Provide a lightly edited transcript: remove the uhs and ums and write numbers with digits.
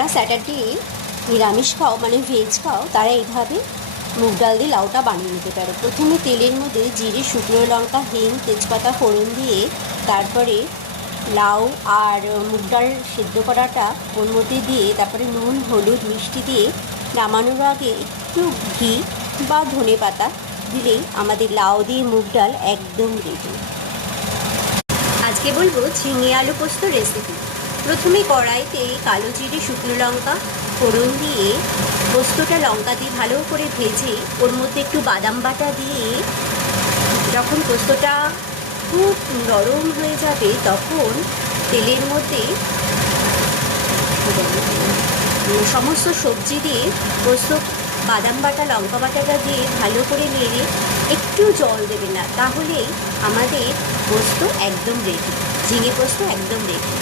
যারা স্যাটারডে নিরামিষ খাও মানে ভেজ খাও তারা এইভাবে মুগ ডাল দিয়ে লাউটা বানিয়ে নিতে পারো। প্রথমে তেলের মধ্যে জিরে, শুকনো লঙ্কা, হিং, তেজপাতা ফোড়ন দিয়ে তারপরে লাউ আর মুগ ডাল সিদ্ধ করাটা ওর মধ্যে দিয়ে তারপরে নুন, হলুদ, মিষ্টি দিয়ে নামানোর আগে একটু ঘি বা ধনে পাতা দিলেই আমাদের লাউ দিয়ে মুগ ডাল একদম রেডি। আজকে বলবো ঝিঙে আলু পোস্ত রেসিপি। প্রথমে কড়াইতে কালো জিরে, শুকনো লঙ্কা ফোড়ন দিয়ে পোস্তটা লঙ্কা দিয়ে ভালো করে ভেজে ওর মধ্যে একটু বাদাম বাটা দিয়ে যখন পোস্তটা খুব নরম হয়ে যাবে তখন তেলের মধ্যে সমস্ত সবজি দিয়ে পোস্ত বাদাম বাটা লঙ্কা বাটাটা দিয়ে ভালো করে নেড়ে একটু জল দেবে না, তাহলেই আমাদের পোস্ত একদম রেডি, ঝিঙে পোস্ত একদম রেডি।